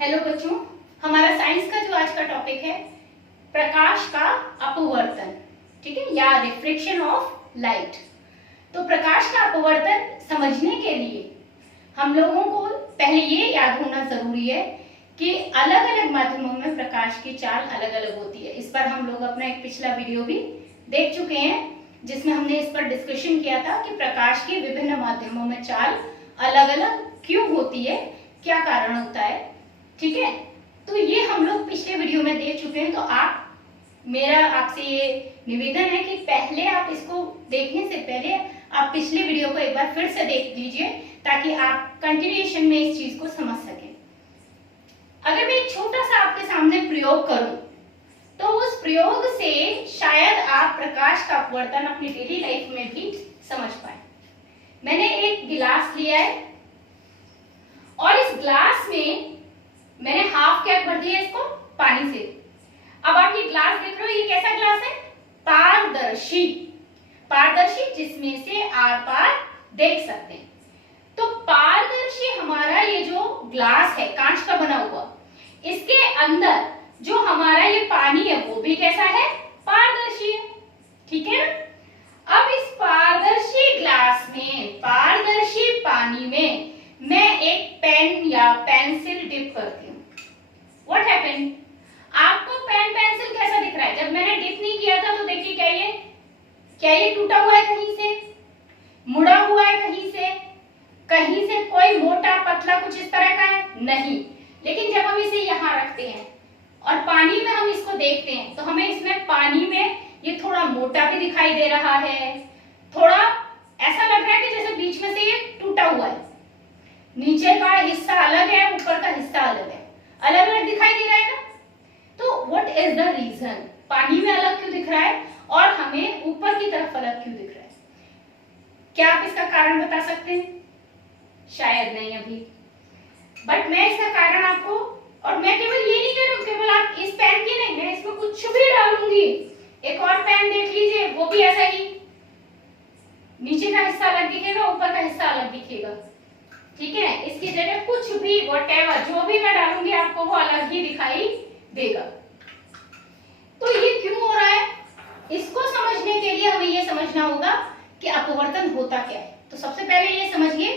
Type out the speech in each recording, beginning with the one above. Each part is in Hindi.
हेलो बच्चों, हमारा साइंस का जो आज का टॉपिक है प्रकाश का अपवर्तन, ठीक है, या रिफ्रेक्शन ऑफ लाइट। तो प्रकाश का अपवर्तन समझने के लिए हम लोगों को पहले ये याद होना जरूरी है कि अलग अलग माध्यमों में प्रकाश की चाल अलग अलग होती है। इस पर हम लोग अपना एक पिछला वीडियो भी देख चुके हैं जिसमें हमने इस पर डिस्कशन किया था कि प्रकाश के विभिन्न माध्यमों में चाल अलग अलग क्यों होती है, क्या कारण होता है, ठीक है। तो ये हम लोग पिछले वीडियो में देख चुके हैं। तो मेरा आपसे ये निवेदन है कि पहले आप इसको देखने से पहले आप पिछले वीडियो को एक बार फिर से देख लीजिए ताकि आप कंटिन्यूएशन में इस चीज को समझ सकें। अगर मैं एक छोटा सा आपके सामने प्रयोग करूं तो उस प्रयोग से शायद आप प्रकाश का अपवर्तन अपनी डेली लाइफ में भी समझ पाए। मैंने एक गिलास लिया है और इस गिलास में मैंने हाफ कैप भर दिया इसको पानी से। अब आप ये ग्लास देख रहे हो, ये कैसा ग्लास है? पारदर्शी, पारदर्शी जिसमें से आर पार देख सकते हैं। तो पारदर्शी हमारा ये जो ग्लास है कांच का बना हुआ, इसके अंदर जो हमारा ये पानी है वो भी कैसा है? पारदर्शी है, ठीक है ना। अब इस पारदर्शी ग्लास में, पारदर्शी पानी में मैं एक पेन या पेंसिल डिप करती हूँ। What happened? आपको पेन पेंसिल कैसा दिख रहा है? जब मैंने डिप नहीं किया था तो देखिए क्या ये टूटा हुआ है, कहीं से मुड़ा हुआ है, कहीं से कोई मोटा पतला कुछ इस तरह का है नहीं। लेकिन जब हम इसे यहाँ रखते हैं और पानी में हम इसको देखते हैं तो हमें इसमें पानी में ये थोड़ा मोटा भी दिखाई दे रहा है, थोड़ा ऐसा लग रहा है कि जैसे बीच में से ये टूटा हुआ है, नीचे का हिस्सा अलग है, ऊपर का हिस्सा अलग है, अलग अलग दिखाई दे रहा है ना। तो व्हाट इज द रीजन? पानी में अलग क्यों दिख रहा है और हमें ऊपर की तरफ अलग क्यों दिख रहा है? क्या आप इसका कारण बता सकते हैं? शायद नहीं अभी, बट मैं इसका कारण आपको, और मैं केवल ये नहीं कह रही हूँ केवल आप इस पेन की नहीं, मैं इसमें कुछ भी डालूंगी। एक और पेन देख लीजिए, वो भी ऐसा ही, नीचे का हिस्सा अलग दिखेगा, ऊपर का हिस्सा अलग दिखेगा, ठीक है। इसकी जगह कुछ भी व्हाटएवर जो भी मैं डालूंगी आपको वो अलग ही दिखाई देगा। तो ये क्यों हो रहा है? इसको समझने के लिए हमें ये समझना होगा कि अपवर्तन होता क्या है। तो सबसे पहले ये समझिए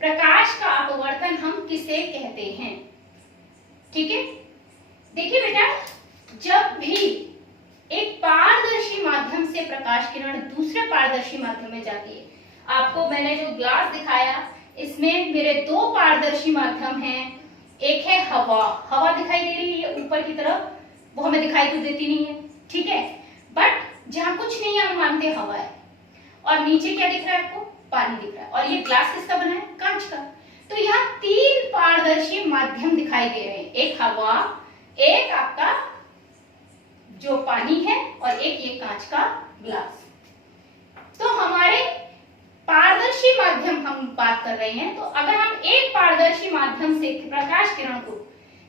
प्रकाश का अपवर्तन हम किसे कहते हैं, ठीक है। देखिए बेटा, जब भी एक पारदर्शी माध्यम से प्रकाश किरण दूसरे पारदर्शी माध्यम में जाती है, आपको मैंने जो ग्लास दिखाया इसमें मेरे दो पारदर्शी माध्यम हैं। एक है हवा, हवा दिखाई दे रही है ऊपर की तरफ, वो हमें दिखाई तो देती नहीं है, ठीक है, बट जहां कुछ नहीं है हम मानते हवा है। और नीचे क्या दिख रहा है आपको? पानी दिख रहा है। और ये ग्लास किसका बना है? कांच का। तो यहाँ तीन पारदर्शी माध्यम दिखाई दे रहे हैं, एक हवा, एक आपका जो पानी है और एक ये कांच का ग्लास। तो हमारे पारदर्शी माध्यम हम बात कर रहे हैं। तो अगर हम एक पारदर्शी माध्यम से प्रकाश किरण को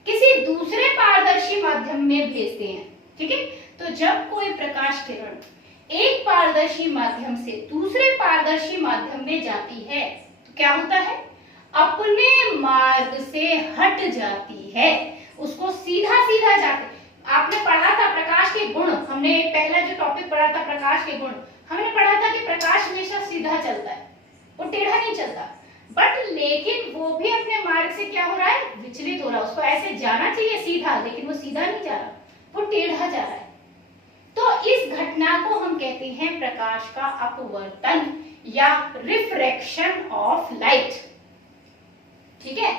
किसी दूसरे पारदर्शी माध्यम में भेजते हैं, ठीक है, तो जब कोई प्रकाश किरण एक पारदर्शी माध्यम से दूसरे पारदर्शी माध्यम में जाती है तो क्या होता है? अपने मार्ग से हट जाती है, उसको सीधा सीधा जाते। आपने पढ़ा था प्रकाश के गुण, हमने पहला जो टॉपिक पढ़ा था प्रकाश के गुण, हमने पढ़ा था कि प्रकाश हमेशा सीधा चलता है, वो टेढ़ा नहीं चलता, बट लेकिन वो भी अपने मार्ग से क्या हो रहा है? विचलित हो रहा है। उसको ऐसे जाना चाहिए सीधा, लेकिन वो सीधा नहीं जा रहा, वो टेढ़ा जा रहा है। तो इस घटना को हम कहते हैं प्रकाश का अपवर्तन या रिफ्रैक्शन ऑफ लाइट, ठीक है।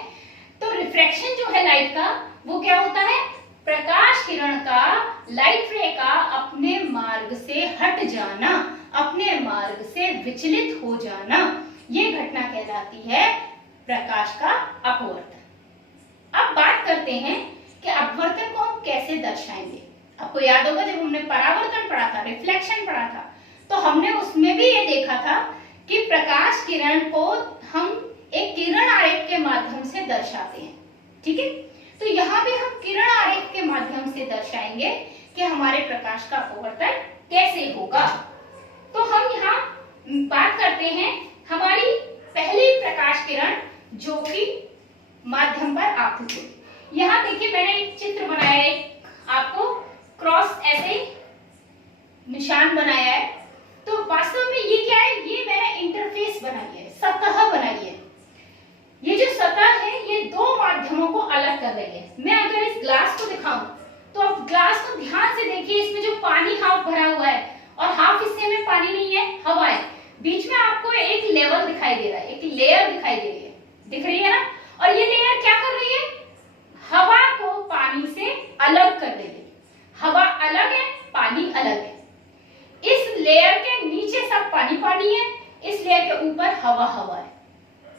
तो रिफ्रैक्शन जो है लाइट का, वो क्या होता है? प्रकाश किरण का, लाइट रे का अपने मार्ग से हट जाना, अपने मार्ग से विचलित हो जाना, ये घटना कहलाती है प्रकाश का अपवर्तन। अब बात करते हैं कि अपवर्तन को हम कैसे दर्शाएंगे। आपको याद होगा जब हमने परावर्तन पढ़ा था, रिफ्लेक्शन पढ़ा था, तो हमने उसमें भी ये देखा था कि प्रकाश किरण को हम एक किरण आरेख के माध्यम से दर्शाते हैं, ठीक है। तो यहाँ भी हम किरण आरेख के माध्यम से दर्शाएंगे कि हमारे प्रकाश का अपवर्तन कैसे होगा। तो हम यहाँ बात करते हैं हमारी पहली प्रकाश किरण जो कि माध्यम पर आपतित होगी। यहाँ देखिए मैंने एक चित्र बनाया है, आपको क्रॉस ऐसे निशान बनाया है। तो वास्तव में ये क्या है, ये मैंने इंटरफेस बनाई है, सतह बनाई है। ये जो सतह है ये दो माध्यमों को अलग कर रही है। मैं अगर इस ग्लास को दिखाऊं तो आप ग्लास को ध्यान से देखिए, इसमें जो पानी हाफ भरा हुआ है और हाफ हिस्से में पानी नहीं है, हवा है। बीच में आपको एक लेवल दिखाई दे रहा है, एक लेयर दिखाई दे रही है, दिख रही है ना। और ये लेयर क्या कर रही है, हवा को पानी से अलग कर रही है। हवा अलग है, पानी अलग है। इस लेयर के नीचे सब पानी पानी है, इस लेयर के ऊपर हवा हवा है,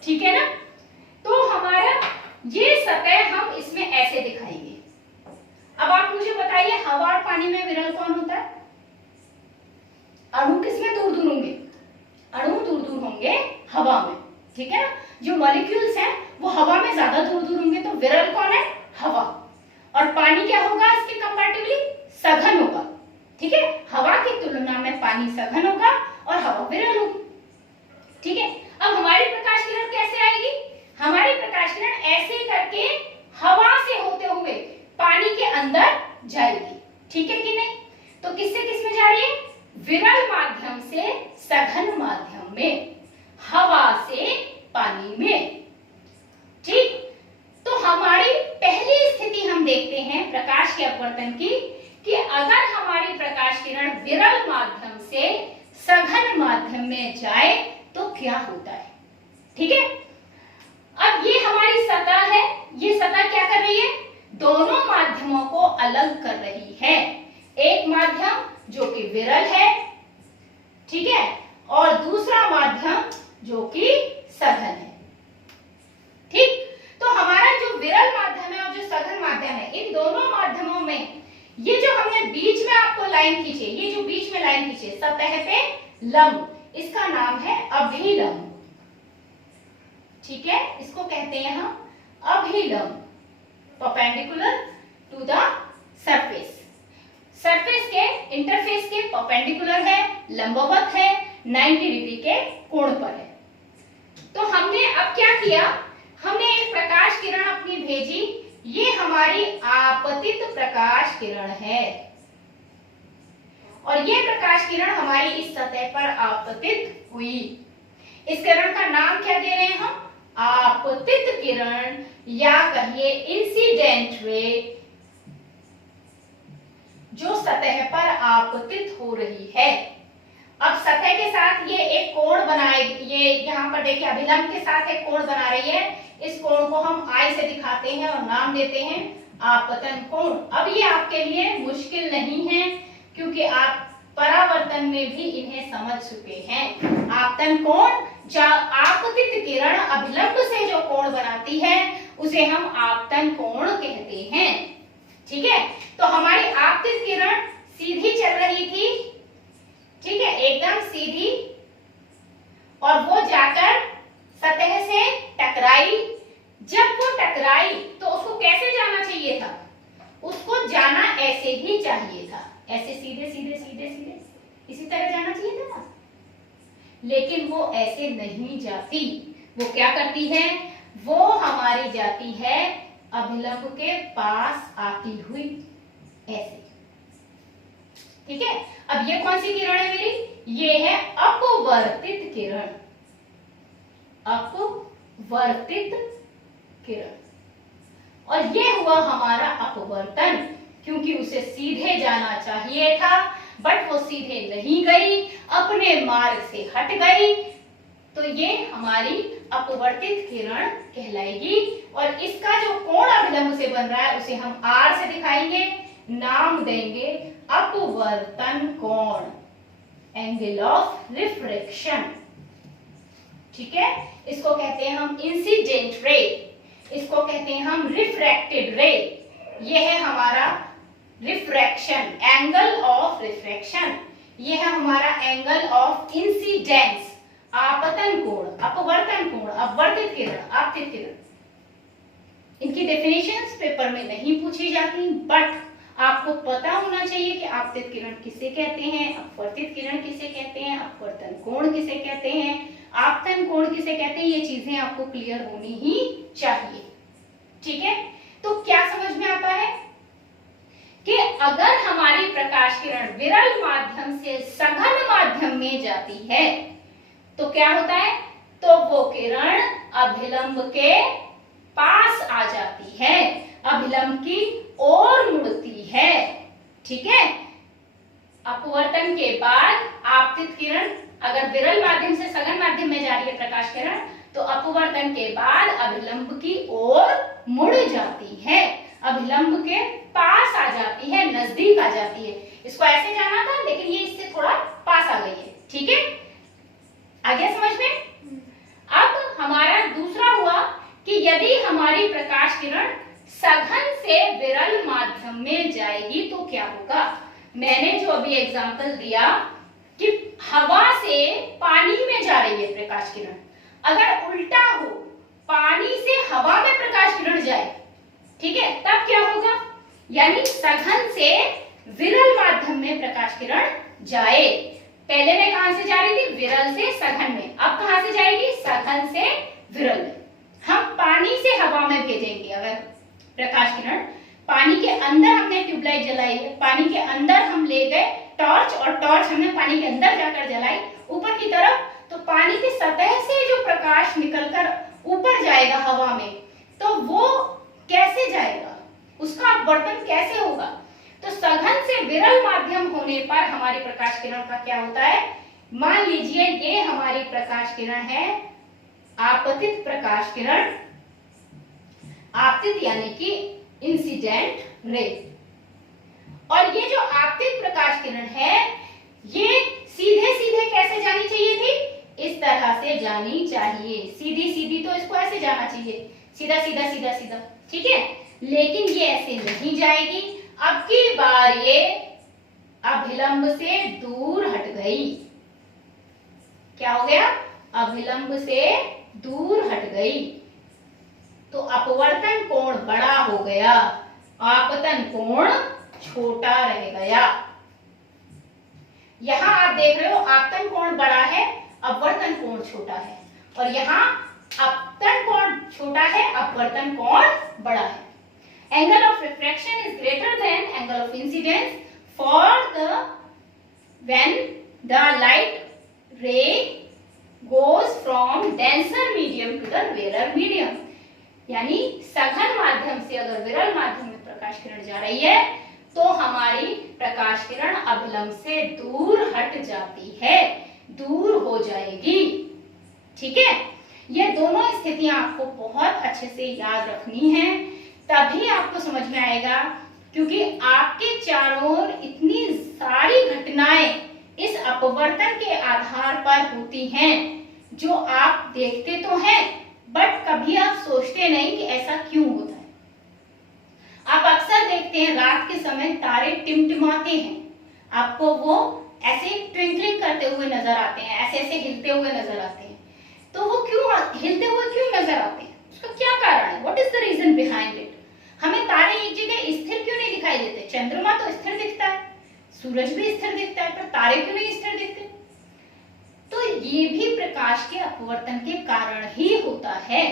ठीक है ना। तो हमारा ये सतह हम इसमें ऐसे दिखाएंगे। अब आप मुझे बताइए, हवा और पानी में विरल कौन होता है? अणु किसमें दूर दूर होंगे? अणु दूर दूर होंगे हवा में, ठीक है ना। जो मॉलिक्यूल्स हैं वो हवा में ज्यादा दूर दूर होंगे, तो विरल कौन है? हवा। और पानी क्या होगा इसके कंपैरेटिवली? सघन होगा, ठीक है। हवा की तुलना में पानी सघन होगा और हवा विरल होगी, ठीक है। अब हमारी प्रकाश किरण कैसे आएगी? हमारी प्रकाश किरण ऐसे करके हवा से होते हुए पानी के अंदर जाएगी, ठीक है कि नहीं। तो किससे किसमें जा रही है? विरल माध्यम से सघन माध्यम में, हवा से पानी में, ठीक। तो हमारी पहली स्थिति हम देखते हैं प्रकाश के अपवर्तन की, कि अगर हमारी प्रकाश किरण विरल माध्यम से सघन माध्यम में जाए तो क्या होता है, ठीक है। अब ये हमारी सतह है, ये सतह क्या कर रही है? दोनों माध्यमों को अलग कर रही है। एक माध्यम जो कि विरल है, ठीक है, और दूसरा माध्यम जो कि सघन है, ठीक। तो हमारा जो विरल माध्यम है और जो सघन माध्यम है, इन दोनों माध्यमों में ये जो हमने बीच में आपको लाइन खींची, ये जो बीच में लाइन खींची सतह पे लंब, इसका नाम है अभिलंब, ठीक है। इसको कहते हैं हम अभिलंब, perpendicular to the surface. Surface के इंटरफेस के परपेंडिकुलर है, लंबवत है, 90 डिग्री के कोण पर है। तो हमने अब क्या किया, हमने एक प्रकाश किरण अपनी भेजी, ये हमारी आपतित प्रकाश किरण है और ये प्रकाश किरण हमारी इस सतह पर आपतित हुई। इस किरण का नाम क्या दे रहे हैं हम? आपतित किरण, या कहिए इंसिडेंट रे, जो सतह पर आपतित हो रही है। अब सतह के साथ ये एक कोण बनाए, ये यहाँ पर देखिए अभिलंब के साथ एक कोण बना रही है। इस कोण को हम आई से दिखाते हैं और नाम देते हैं आपतन कोण। अब ये आपके लिए मुश्किल नहीं है क्योंकि आप परावर्तन में भी इन्हें समझ चुके हैं। आपतन कोण, आपतित किरण अभिलंब से जो कोण बनाती है उसे हम आपतन कोण कहते हैं, ठीक है। तो हमारी आपतित किरण सीधी चल रही थी, ठीक है, एकदम सीधी, और वो जाकर सतह से टकराई। जब वो टकराई तो उसको कैसे जाना चाहिए था? उसको जाना ऐसे ही चाहिए था, ऐसे सीधे सीधे सीधे सीधे इसी तरह जाना चाहिए था ना, लेकिन वो ऐसे नहीं जाती। वो क्या करती है? वो हमारी जाती है अभिलंब के पास आती हुई ऐसे, ठीक है। अब ये कौन सी किरण है मेरी? ये है अपवर्तित किरण, अपवर्तित किरण। और ये हुआ हमारा अपवर्तन, क्योंकि उसे सीधे जाना चाहिए था बट वो सीधे नहीं गई, अपने मार्ग से हट गई, तो ये हमारी अपवर्तित किरण कहलाएगी। और इसका जो कोण अभिलंब से बन रहा है उसे हम आर से दिखाएंगे, नाम देंगे अपवर्तन कोण, एंगल ऑफ रिफ्रैक्शन, ठीक है। इसको कहते हैं हम इंसिडेंट रे, इसको कहते हैं हम रिफ्रैक्टेड रे। ये है हमारा रिफ्रैक्शन, एंगल ऑफ रिफ्रैक्शन। ये है हमारा एंगल ऑफ इंसिडेंस, आपतन कोण, अपवर्तन कोण, अपवर्तित किरण, आपतित किरण। इनकी डेफिनेशंस पेपर में नहीं पूछी जाती, बट आपको पता होना चाहिए कि आपतित किरण किसे कहते हैं, अपवर्तित किरण किसे कहते हैं, अपवर्तन कोण किसे कहते हैं, आपतन कोण किसे कहते हैं। ये चीजें आपको क्लियर होनी ही चाहिए, ठीक है। तो क्या आता है कि अगर हमारी प्रकाश किरण विरल माध्यम से सघन माध्यम में जाती है तो क्या होता है, तो वो किरण अभिलंब के पास आ जाती है, अभिलंब की ओर मुड़ती है। ठीक है, अपवर्तन के बाद आपतित किरण अगर विरल माध्यम से सघन माध्यम में जा रही है प्रकाश किरण, तो अपवर्तन के बाद अभिलंब की ओर मुड़ जाती है, अभिलंब के पास आ जाती है, नजदीक आ जाती है। इसको ऐसे जाना था लेकिन ये इससे थोड़ा पास आ गई है। ठीक है, आ गया समझ में। अब हमारा दूसरा हुआ कि यदि हमारी प्रकाश किरण सघन से विरल माध्यम में जाएगी तो क्या होगा। मैंने जो अभी एग्जांपल दिया कि हवा से पानी में जा रही है प्रकाश किरण, अगर उल्टा हो, पानी से हवा में प्रकाश किरण जाए, ठीक है, तब क्या होगा, यानी सघन से विरल माध्यम में प्रकाश किरण जाए। पहले में कहां से जा रही थी, विरल से सघन में, अब कहां से जाएगी, सघन से विरल में। हम पानी से हवा में भेजेंगे अगर प्रकाश किरण, पानी के अंदर हमने ट्यूबलाइट जलाई है, पानी के अंदर हम ले गए टॉर्च और टॉर्च हमने पानी के अंदर जाकर जलाई ऊपर की तरफ, तो पानी की सतह से जो प्रकाश निकलकर ऊपर जाएगा हवा में, तो वो कैसे जाएगा, उसका अपवर्तन कैसे होगा। तो सघन से विरल माध्यम होने पर हमारी प्रकाश किरण का क्या होता है, मान लीजिए ये हमारी प्रकाश किरण है आपतित प्रकाश किरण, आपतित यानी कि इंसिडेंट रे, और ये जो आपतित प्रकाश किरण है ये सीधे सीधे कैसे जानी चाहिए थी, इस तरह से जानी चाहिए, सीधी सीधी, तो इसको ऐसे जाना चाहिए, सीधा सीधा सीधा सीधा। ठीक है, लेकिन ये ऐसे नहीं जाएगी, अब की बार ये अभिलंब से दूर हट गई। क्या हो गया, अभिलंब से दूर हट गई, तो अपवर्तन कोण बड़ा हो गया, आपतन कोण छोटा रह गया। यहां आप देख रहे हो आपतन कोण बड़ा है, अपवर्तन कोण छोटा है, और यहां अपतन कोण छोटा है, अपवर्तन कोण बड़ा है। Angle of refraction is greater than angle of incidence for when the light ray goes from denser medium to the rarer medium। यानी सघन माध्यम से अगर विरल माध्यम में प्रकाश किरण जा रही है तो हमारी प्रकाश किरण अभिलंब से दूर हट जाती है, दूर हो जाएगी। ठीक है, ये दोनों स्थितियां आपको बहुत अच्छे से याद रखनी है, तभी आपको समझ में आएगा, क्योंकि आपके चारों ओर इतनी सारी घटनाएं इस अपवर्तन के आधार पर होती हैं जो आप देखते तो हैं बट कभी आप सोचते नहीं कि ऐसा क्यों होता है। आप अक्सर देखते हैं रात के समय तारे टिमटिमाते हैं, आपको वो ऐसे ट्विंकलिंग करते हुए नजर आते हैं, ऐसे ऐसे हिलते हुए नजर आते हैं, तो वो क्यों हिलते हुए क्यों नजर आते हैं, उसका क्या कारण है, what is the reason behind it. हमें तारे एक जगह स्थिर क्यों नहीं दिखाई देते, चंद्रमा तो स्थिर दिखता है, सूरज भी स्थिर दिखता है, पर तारे क्यों नहीं स्थिर दिखते। तो ये भी प्रकाश के अपवर्तन के कारण ही होता है,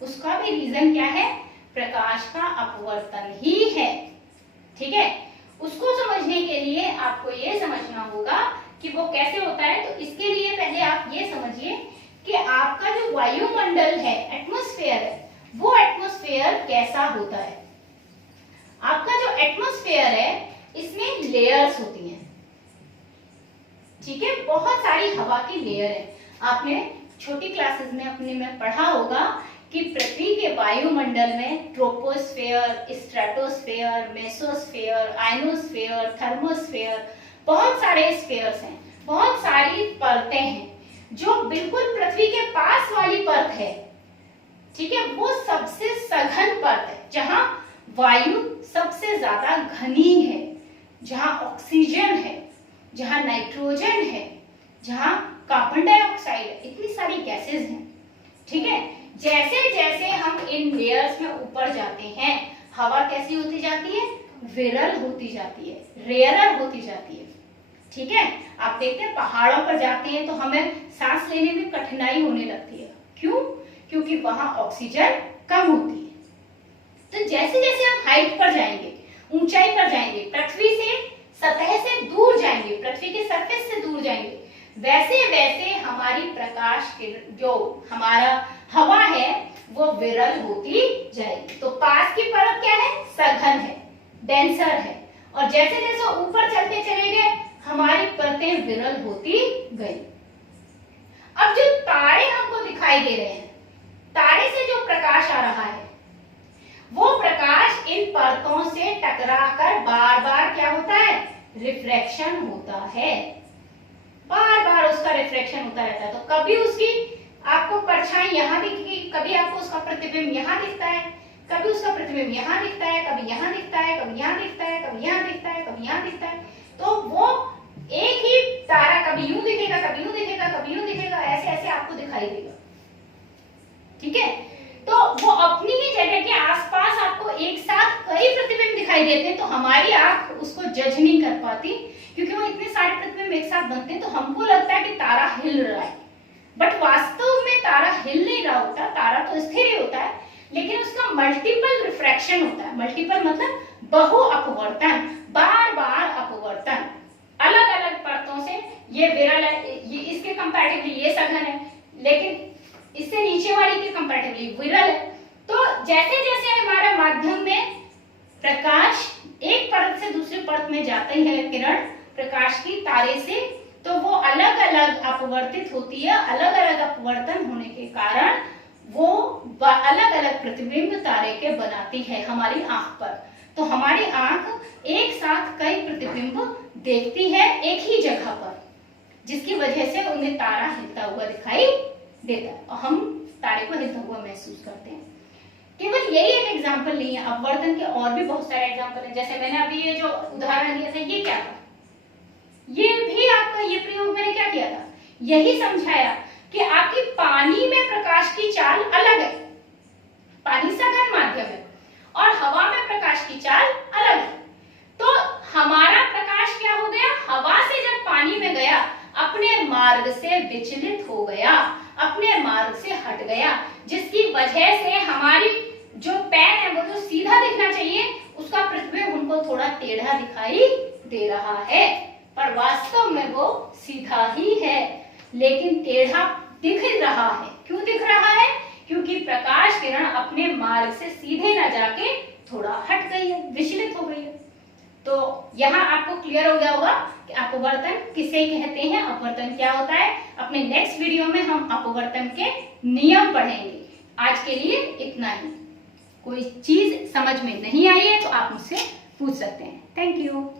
उसका भी रीजन क्या है, प्रकाश का अपवर्तन ही है। ठीक है, उसको समझने के लिए आपको ये समझना होगा कि वो कैसे होता है। तो इसके लिए पहले आप ये समझिए कि आपका जो वायुमंडल है, एटमॉस्फेयर है, वो एटमॉस्फेयर कैसा होता है। आपका जो एटमॉस्फेयर है इसमें लेयर्स होती हैं, ठीक है, बहुत सारी हवा की लेयर है। आपने छोटी क्लासेस में अपने में पढ़ा होगा कि पृथ्वी के वायुमंडल में troposphere, stratosphere, mesosphere, ionosphere, thermosphere, बहुत सारे स्फेयर्स हैं, बहुत सारी परतें हैं। जो बिल्कुल पृथ्वी के पास वाली परत है, ठीक है, वो सबसे सघन परत है, जहां वायु सबसे ज्यादा घनी है, जहां ऑक्सीजन है, जहां नाइट्रोजन है, जहां कार्बन डाइऑक्साइड है, इतनी सारी गैसेस हैं। ठीक है, जैसे जैसे हम इन लेयर्स में ऊपर जाते हैं, हवा कैसी होती जाती है, विरल होती जाती है, रेयरर होती जाती है। ठीक है, आप देखते हैं पहाड़ों पर जाते हैं तो हमें सांस लेने में कठिनाई होने लगती है, क्यों, क्योंकि वहां ऑक्सीजन कम होती है। तो जैसे जैसे हम हाइट पर जाएंगे, ऊंचाई पर जाएंगे, पृथ्वी से सतह से दूर जाएंगे, पृथ्वी के सरफेस से दूर जाएंगे, वैसे वैसे हमारी प्रकाश की जो हमारा हवा है वो विरल होती जाएगी। तो पास की परत क्या है? सघन है, डेंसर है, और जैसे जैसे ऊपर चलते चले गए हमारी परतें विरल होती गई। अब जो तारे हमको दिखाई दे रहे हैं, तारे से जो प्रकाश आ रहा है वो प्रकाश इन परतों से टकराकर बार बार क्या होता है? रिफ्रैक्शन होता है, बार बार उसका रिफ्रैक्शन होता रहता है। तो कभी उसकी आपको परछाई यहाँ दिखेगी, कभी आपको उसका प्रतिबिंब यहाँ दिखता है, कभी उसका प्रतिबिंब यहाँ दिखता है, कभी यहाँ दिखता है, कभी यहाँ दिखता है, कभी यहाँ दिखता है, कभी यहाँ दिखता है। तो वो एक ही तारा कभी यूं दिखेगा, कभी यूं दिखेगा, कभी यूं दिखेगा, ऐसे ऐसे आपको दिखाई देगा। ठीक है, तो वो अपनी ही जगह के आसपास आपको एक साथ कई प्रतिबिंब दिखाई देते हैं, तो हमारी आंख उसको जज नहीं कर पाती, क्योंकि वो इतने सारे प्रतिबिंब एक साथ बनते हैं। तो हमको लगता है कि तारा हिल रहा है, बट वास्तव में तारा हिल नहीं रहा होता, तारा तो स्थिर ही होता है, लेकिन उसका मल्टीपल रिफ्रैक्शन होता है। मल्टीपल मतलब बहु अपवर्तन, बार बार अपवर्तन, अलग अलग परतों से। ये विरल है, ये इसके कंपैरेटिवली ये सघन है, लेकिन इससे नीचे वाली के कंपैरेटिवली विरल है। तो जैसे जैसे हमारा माध्यम में प्रकाश एक परत से दूसरी परत में जाता ही है, किरण प्रकाश की तारे से, तो वो अलग अलग अपवर्तित होती है। अलग अलग अपवर्तन होने के कारण वो अलग अलग प्रतिबिंब तारे के बनाती है हमारी आंख पर। तो हमारी आंख एक साथ कई प्रतिबिंब देखती है एक ही जगह पर, जिसकी वजह से उन्हें तारा हिलता हुआ दिखाई देता है और हम तारे को हिलता हुआ महसूस करते हैं। केवल यही एक एग्जाम्पल नहीं है, अपवर्तन के और भी बहुत सारे एग्जाम्पल हैं। जैसे मैंने अभी ये जो उदाहरण दिया था, ये क्या था? ये भी आपका ये प्रयोग मैंने क्या किया था? यही समझाया कि आपकी पानी में प्रकाश की चाल अलग है, पानी सघन माध्यम है, और हवा में प्रकाश की चाल अलग है। तो हमारा प्रकाश क्या हो गया? हवा से जब पानी में गया अपने मार्ग से विचलित हो गया, अपने मार्ग से हट गया, जिसकी वजह से हमारी जो पेन है वो जो सीधा दिखना चाहिए उसका प्रतिबिंब उनको थोड़ा टेढ़ा दिखाई दे रहा है, पर वास्तव में वो सीधा ही है, लेकिन टेढ़ा दिख रहा है। क्यों दिख रहा है? क्योंकि प्रकाश किरण अपने मार्ग से सीधे ना जाके थोड़ा हट गई है, विचलित हो गई है। तो यहाँ आपको क्लियर हो गया होगा कि अपवर्तन किसे कहते हैं, अपवर्तन क्या होता है। अपने नेक्स्ट वीडियो में हम अपवर्तन के नियम पढ़ेंगे। आज के लिए इतना ही। कोई चीज समझ में नहीं आई है तो आप मुझसे पूछ सकते हैं। Thank you.